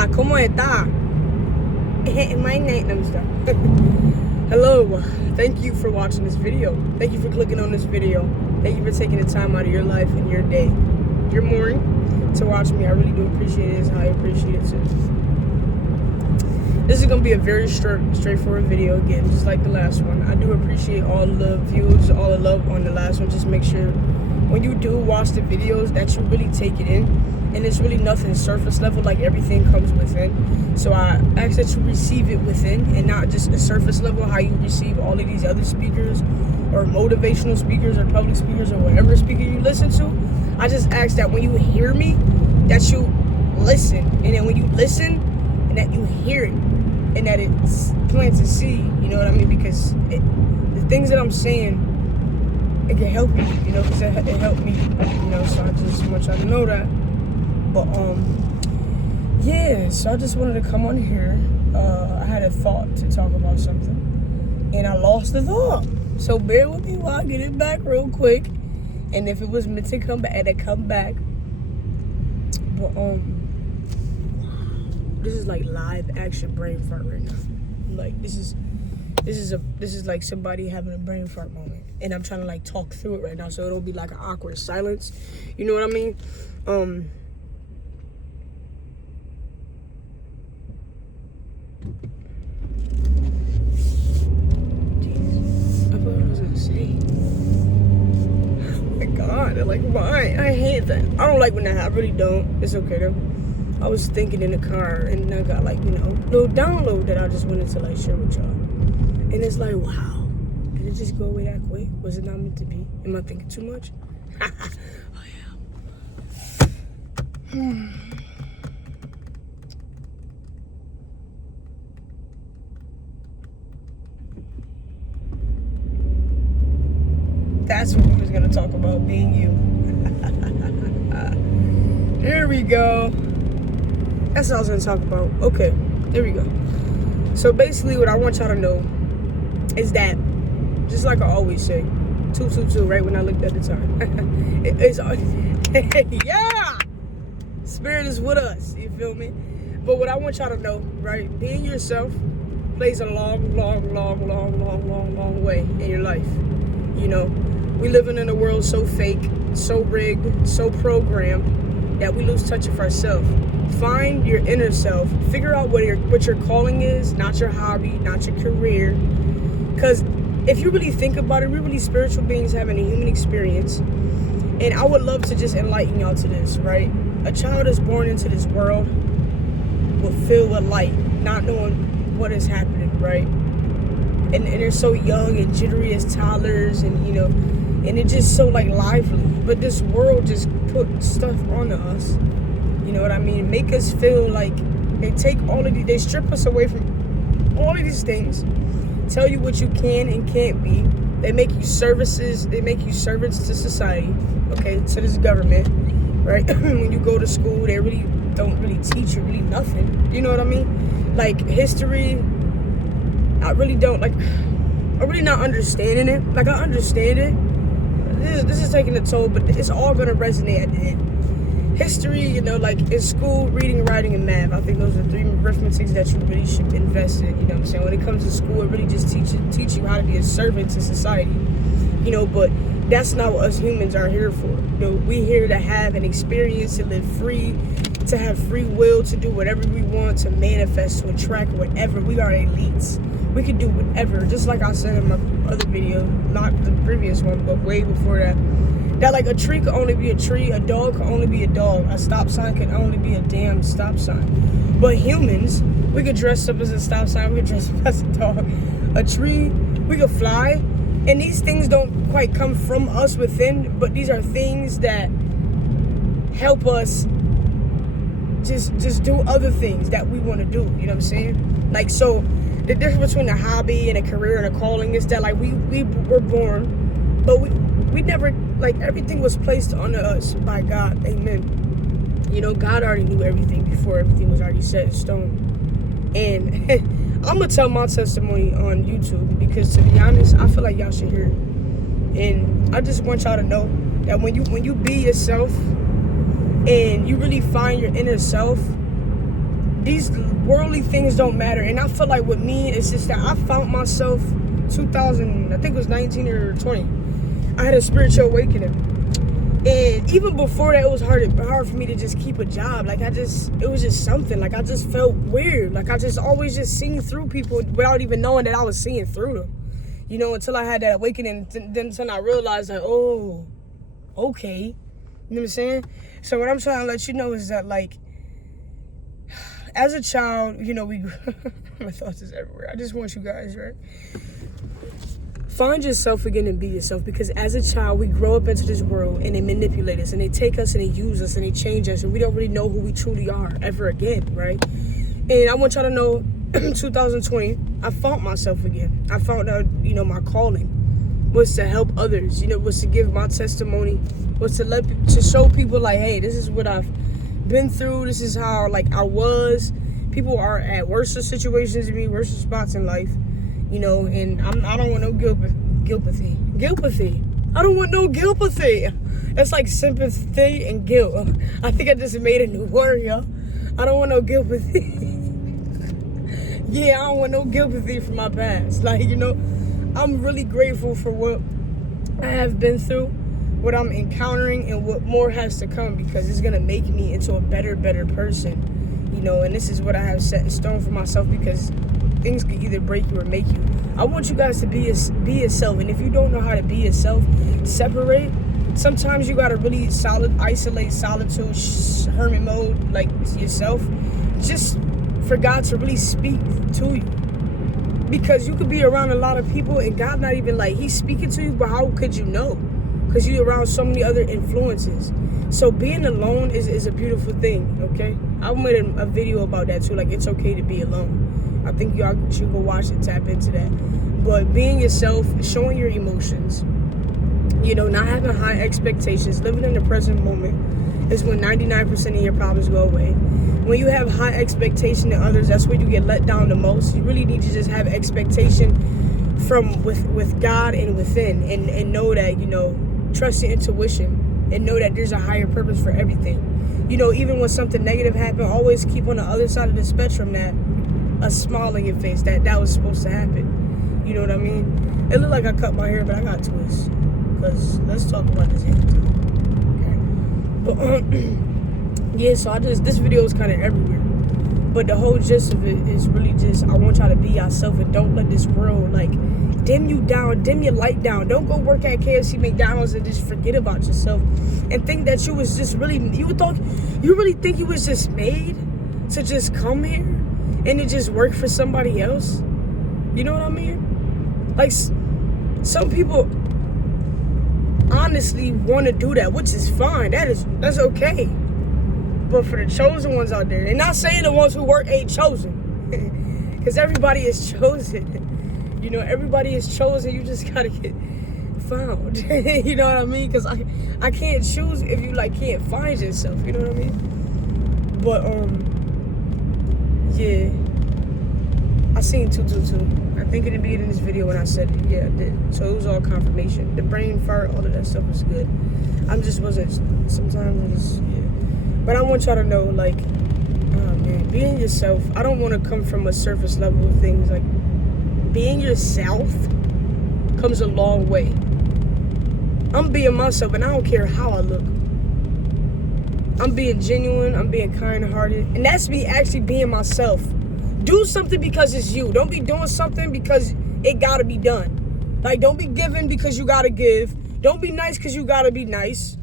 Hola, ¿cómo está? My name, let me stop. Hello, thank you for watching this video. Thank you for clicking on this video. Thank you for taking the time out of your life and your day, your morning, to watch me. I really do appreciate it. I appreciate it too. This is going to be a very straightforward video again, just like the last one. I do appreciate all the views, all the love on the last one. Just make sure when you do watch the videos that you really take it in. And it's really nothing surface level, like everything comes within. So I ask that you receive it within and not just a surface level, how you receive all of these other speakers or motivational speakers or public speakers or whatever speaker you listen to. I just ask that when you hear me, that you listen. And then when you listen, and that you hear it, and that it plants a seed, you know what I mean? Because the things that I'm saying, it can help you, you know, because it helped me, you know, so I just want y'all to know that. But, yeah, so I just wanted to come on here. I had a thought to talk about something, and I lost the thought. So bear with me while I get it back real quick. And if it was meant to come back, it'd come back. But, this is like live action brain fart right now. Like, this is like somebody having a brain fart moment. And I'm trying to like talk through it right now, so it'll be like an awkward silence. You know what I mean? Like, why? I hate that. I don't like when that happens. I really don't. It's okay though. I was thinking in the car, and I got like, you know, a little download that I just wanted to like share with y'all. And it's like, wow, did it just go away that quick? Was it not meant to be? Am I thinking too much? Oh yeah. That's what we was gonna talk about, being you. Here we go. That's what I was gonna talk about. Okay, there we go. So basically what I want y'all to know is that, just like I always say, 222, right when I looked at the time. It's yeah! Spirit is with us, you feel me? But what I want y'all to know, right, being yourself plays a long way in your life. You know, we living in a world so fake, so rigged, so programmed that we lose touch of ourselves. Find your inner self. Figure out what your calling is, not your hobby, not your career. Because if you really think about it, we're really spiritual beings having a human experience. And I would love to just enlighten y'all to this, right? A child is born into this world filled with light, not knowing what is happening, right? And they're so young and jittery as toddlers, and you know, and it's just so like lively. But this world just put stuff onto us, you know what I mean? Make us feel like they take all of these, they strip us away from all of these things, tell you what you can and can't be. They make you services, they make you servants to society, okay, to this government, right? When you go to school, they really don't really teach you really nothing, you know what I mean? Like history, I really don't, like, I'm really not understanding it. Like, I understand it. This is taking a toll, but it's all going to resonate at the end. History, you know, like, in school, reading, writing, and math. I think those are 3 arithmetics that you really should invest in, you know what I'm saying? When it comes to school, it really just teach you how to be a servant to society, you know, but that's not what us humans are here for. You know, we're here to have an experience, to live free, to have free will, to do whatever we want, to manifest, to attract whatever. We are elites. We can do whatever, just like I said in my other video, not the previous one, but way before that. That like a tree can only be a tree, a dog can only be a dog, a stop sign can only be a damn stop sign. But humans, we could dress up as a stop sign, we could dress up as a dog. A tree, we could fly. And these things don't quite come from us within, but these are things that help us just do other things that we want to do, you know what I'm saying? Like, so the difference between a hobby and a career and a calling is that, like, we were born, but we never, like, everything was placed on us by God. Amen. You know, God already knew everything before everything was already set in stone. And I'm going to tell my testimony on YouTube because, to be honest, I feel like y'all should hear it. And I just want y'all to know that when you be yourself and you really find your inner self, these worldly things don't matter. And I feel like with me, it's just that I found myself 2000, I think it was 19 or 20. I had a spiritual awakening. And even before that, it was hard for me to just keep a job. Like, it was just something. Like, I just felt weird. Like, I just always just seen through people without even knowing that I was seeing through them. You know, until I had that awakening, then I realized, like, oh, okay. You know what I'm saying? So what I'm trying to let you know is that, like, as a child, you know, my thoughts is everywhere. I just want you guys, right? Find yourself again and be yourself, because as a child, we grow up into this world and they manipulate us and they take us and they use us and they change us, and we don't really know who we truly are ever again, right? And I want y'all to know, 2020, I found myself again. I found out, you know, my calling was to help others, you know, was to give my testimony, was to show people like, hey, this is what I've been through. This is how, like, I was. People are at worse situations than me, worse spots in life. You know, and I don't want no guiltpathy. I don't want no guiltpathy. That's like sympathy and guilt. I think I just made a new word, yo. I don't want no guiltpathy. Yeah, I don't want no guiltpathy from my past. Like, you know, I'm really grateful for what I have been through, what I'm encountering, and what more has to come, because it's going to make me into a better person. You know, and this is what I have set in stone for myself, because things can either break you or make you. I want you guys to be yourself. And if you don't know how to be yourself, separate. Sometimes you gotta really isolate, solitude, hermit mode, like yourself, just for God to really speak to you. Because you could be around a lot of people and God not even, like, he's speaking to you, but how could you know? Because you're around so many other influences. So being alone is a beautiful thing, okay? I made a video about that too, like, it's okay to be alone. I think y'all should go watch it, tap into that. But being yourself, showing your emotions, you know, not having high expectations, living in the present moment is when 99% of your problems go away. When you have high expectation in others, that's when you get let down the most. You really need to just have expectation from with God and within, and know that, you know, trust your intuition and know that there's a higher purpose for everything. You know, even when something negative happens, always keep on the other side of the spectrum that a smile on your face, that was supposed to happen. You know what I mean? It looked like I cut my hair, but I got twists. Because let's talk about this hair too. Okay. But yeah, so this video is kind of everywhere. But the whole gist of it is really just, I want y'all to be yourself and don't let this world, like, dim you down, dim your light down. Don't go work at KFC, McDonald's, and just forget about yourself and think that you was just really, you really think you was just made to just come here and it just work for somebody else? You know what I mean? Like, some people honestly want to do that, which is fine. That's okay. But for the chosen ones out there, and not saying the ones who work ain't chosen, because everybody is chosen. You know, everybody is chosen. You just gotta get found. You know what I mean? Because I can't choose if you, like, can't find yourself. You know what I mean? But yeah, I seen 222. I think it didn't be in this video when I said it. Yeah, I did. So it was all confirmation. The brain fart, all of that stuff was good. I just wasn't. Sometimes it was, yeah. But I want y'all to know, like, man, being yourself. I don't want to come from a surface level of things. Like, being yourself comes a long way. I'm being myself, and I don't care how I look. I'm being genuine. I'm being kind-hearted. And that's me actually being myself. Do something because it's you. Don't be doing something because it got to be done. Like, don't be giving because you got to give. Don't be nice because you got to be nice.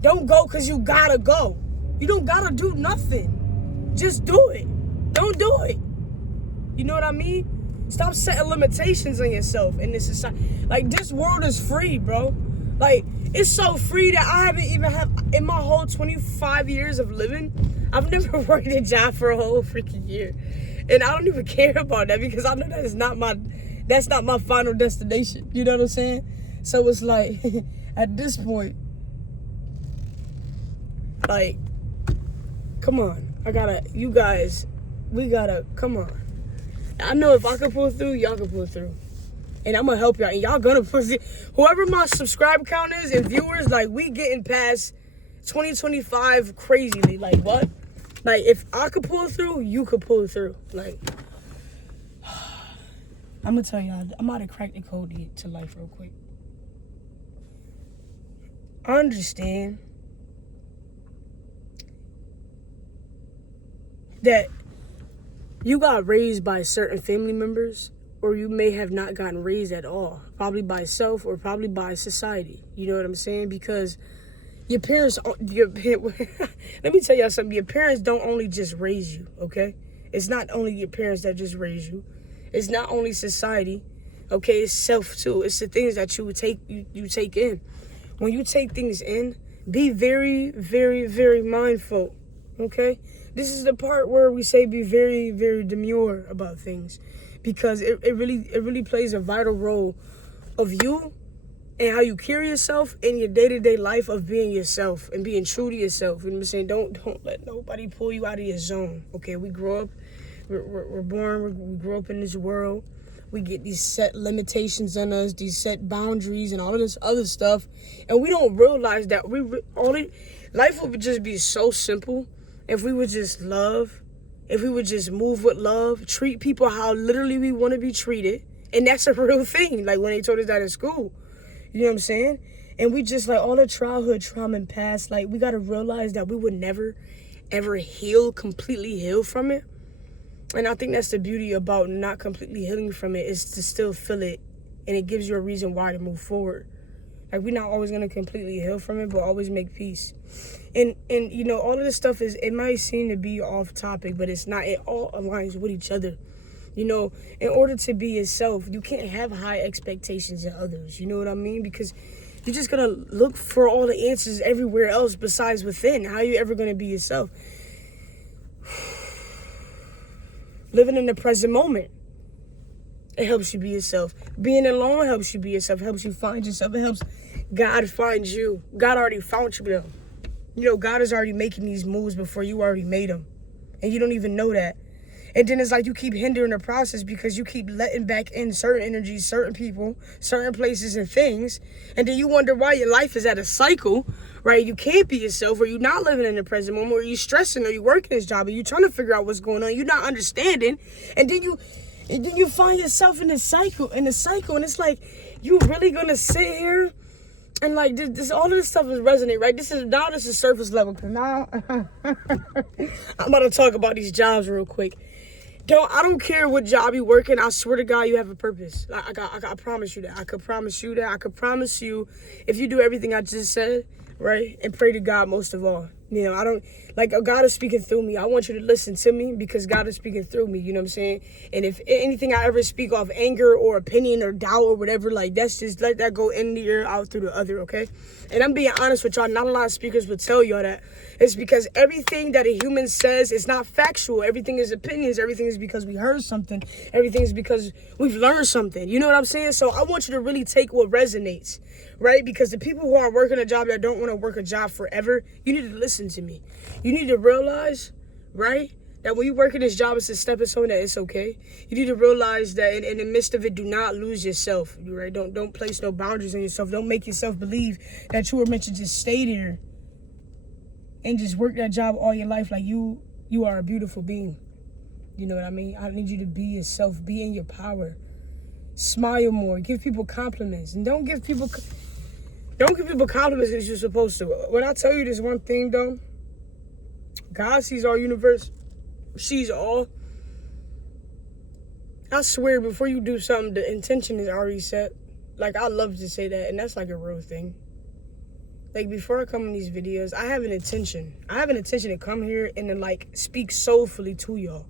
Don't go because you got to go. You don't got to do nothing. Just do it. Don't do it. You know what I mean? Stop setting limitations on yourself in this society. Like, this world is free, bro. Like, it's so free that I haven't even in my whole 25 years of living, I've never worked a job for a whole freaking year. And I don't even care about that because I know that's not my final destination. You know what I'm saying? So it's like, at this point, like, come on. We gotta, come on. I know if I can pull through, y'all can pull through. And I'm gonna help y'all. And y'all gonna pull through. Whoever my subscribe count is and viewers, like, we getting past 2025 crazily. Like, what? Like, if I could pull through, you could pull through. Like, I'm gonna tell y'all, I'm about to crack the code to life real quick. I understand that you got raised by certain family members, or you may have not gotten raised at all, probably by self or probably by society. You know what I'm saying? Because your parents, let me tell y'all something. Your parents don't only just raise you, okay? It's not only your parents that just raise you. It's not only society, okay? It's self too. It's the things that you take in. When you take things in, be very, very, very mindful, okay? This is the part where we say be very, very demure about things, because it really plays a vital role of you and how you carry yourself in your day-to-day life of being yourself and being true to yourself. You know what I'm saying? Don't let nobody pull you out of your zone, okay? We grow up, we're born, we grow up in this world. We get these set limitations on us, these set boundaries and all of this other stuff. And we don't realize that life would just be so simple if we would just love, if we would just move with love, treat people how literally we want to be treated. And that's a real thing, like when they told us that in school. You know what I'm saying? And we just, like, all the childhood trauma and past, like, we got to realize that we would never, ever completely heal from it. And I think that's the beauty about not completely healing from it, is to still feel it. And it gives you a reason why to move forward. Like, we're not always going to completely heal from it, but always make peace. And you know, all of this stuff it might seem to be off topic, but it's not. It all aligns with each other. You know, in order to be yourself, you can't have high expectations in others. You know what I mean? Because you're just going to look for all the answers everywhere else besides within. How are you ever going to be yourself? Living in the present moment, it helps you be yourself. Being alone helps you be yourself, helps you find yourself. It helps God find you. God already found you, though. You know, God is already making these moves before you already made them. And you don't even know that. And then it's like you keep hindering the process because you keep letting back in certain energies, certain people, certain places and things. And then you wonder why your life is at a cycle, right? You can't be yourself, or you're not living in the present moment, or you're stressing, or you're working this job, or you're trying to figure out what's going on. You're not understanding. And then you find yourself in a cycle, and it's like, you really gonna sit here and like this all of this stuff is resonate, right? This is surface level. Cause now I'm about to talk about these jobs real quick. I don't care what job you work in. I swear to God, you have a purpose. I promise you that. I could promise you that. I could promise you, if you do everything I just said, right, and pray to God most of all. You know, God is speaking through me. I want you to listen to me because God is speaking through me. You know what I'm saying? And if anything I ever speak off anger or opinion or doubt or whatever, like, that's just let that go in the ear, out through the other, okay? And I'm being honest with y'all. Not a lot of speakers will tell y'all that. It's because everything that a human says is not factual. Everything is opinions. Everything is because we heard something. Everything is because we've learned something. You know what I'm saying? So I want you to really take what resonates, right? Because the people who are working a job that don't want to work a job forever, you need to listen to me. You need to realize, right, that when you work in this job, it's a stepping stone, that it's okay. You need to realize that in the midst of it, do not lose yourself, right? Don't place no boundaries on yourself. Don't make yourself believe that you were meant to just stay there and just work that job all your life. Like, you are a beautiful being. You know what I mean? I need you to be yourself. Be in your power. Smile more. Give people compliments. And don't give people compliments as you're supposed to. When I tell you this one thing, though, God sees all, universe sees all. I swear, before you do something, the intention is already set. Like, I love to say that, and that's like a real thing. Like, before I come in these videos, I have an intention. I have an intention to come here and then, like, speak soulfully to y'all.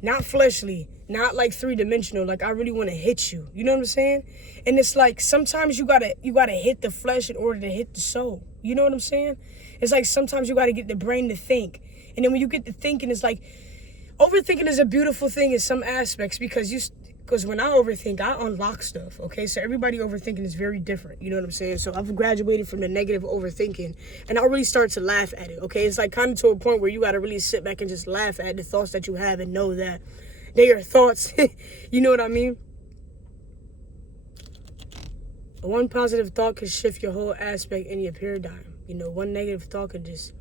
Not fleshly, not like three-dimensional. Like, I really want to hit you. You know what I'm saying? And it's like, sometimes you gotta hit the flesh in order to hit the soul. You know what I'm saying? It's like, sometimes you gotta get the brain to think. And then when you get to thinking, it's like, overthinking is a beautiful thing in some aspects, because when I overthink, I unlock stuff, okay? So everybody overthinking is very different, you know what I'm saying? So I've graduated from the negative overthinking, and I really start to laugh at it, okay? It's like kind of to a point where you got to really sit back and just laugh at the thoughts that you have and know that they are thoughts. You know what I mean? One positive thought can shift your whole aspect in your paradigm. You know, one negative thought can just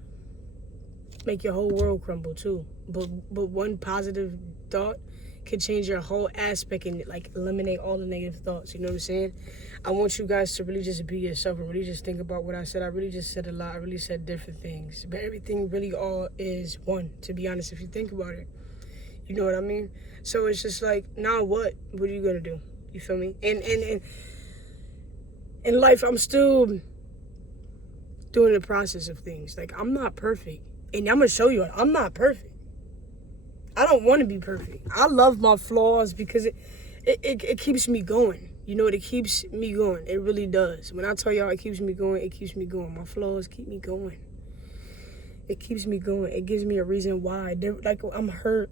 make your whole world crumble too. But one positive thought can change your whole aspect and like eliminate all the negative thoughts. You know what I'm saying? I want you guys to really just be yourself and really just think about what I said. I really just said a lot. I really said different things. But everything really all is one, to be honest, if you think about it. You know what I mean? So it's just like, now what? What are you gonna do? You feel me? And in life, I'm still doing the process of things. Like, I'm not perfect. And I'm gonna show you I'm not perfect. I don't want to be perfect. I love my flaws because it keeps me going. You know, it keeps me going. It really does. When I tell y'all it keeps me going, it keeps me going. My flaws keep me going. It keeps me going. It gives me a reason why. Like, I'm hurt.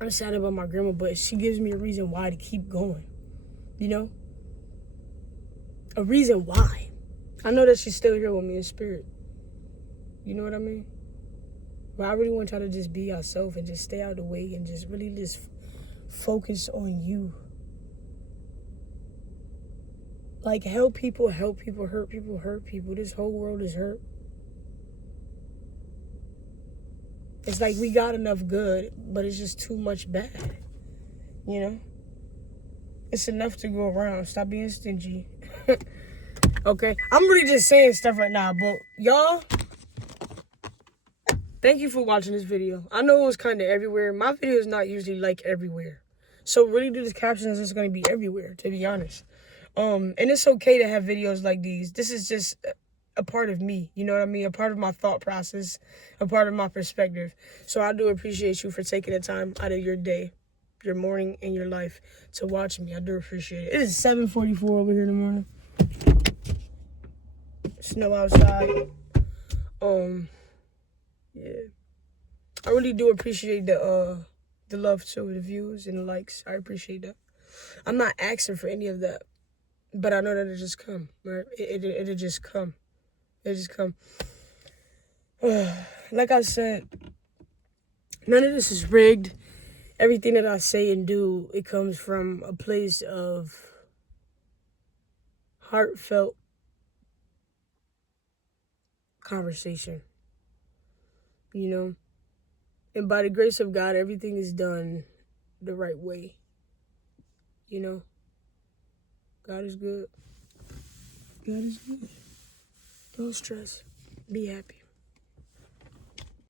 I'm sad about my grandma, but she gives me a reason why to keep going. You know? A reason why. I know that she's still here with me in spirit. You know what I mean? But I really want y'all to just be yourself and just stay out of the way and just really just focus on you. Like, help people, hurt people. This whole world is hurt. It's like we got enough good, but it's just too much bad. You know? It's enough to go around. Stop being stingy. Okay? I'm really just saying stuff right now, but y'all, thank you for watching this video. I know it was kind of everywhere. My video is not usually like everywhere. So really do this captions is going to be everywhere, to be honest. And it's okay to have videos like these. This is just a part of me, you know what I mean? A part of my thought process, a part of my perspective. So I do appreciate you for taking the time out of your day, your morning, and your life to watch me. I do appreciate it. It is 7:44 over here in the morning. Snow outside. Yeah. I really do appreciate the love too, the views and the likes. I appreciate that. I'm not asking for any of that, but I know that it'll just come, right? It'll just come. It'll just come. Like I said, none of this is rigged. Everything that I say and do, it comes from a place of heartfelt conversation, you know? And by the grace of God, everything is done the right way, you know? God is good. God is good. Don't stress. Be happy.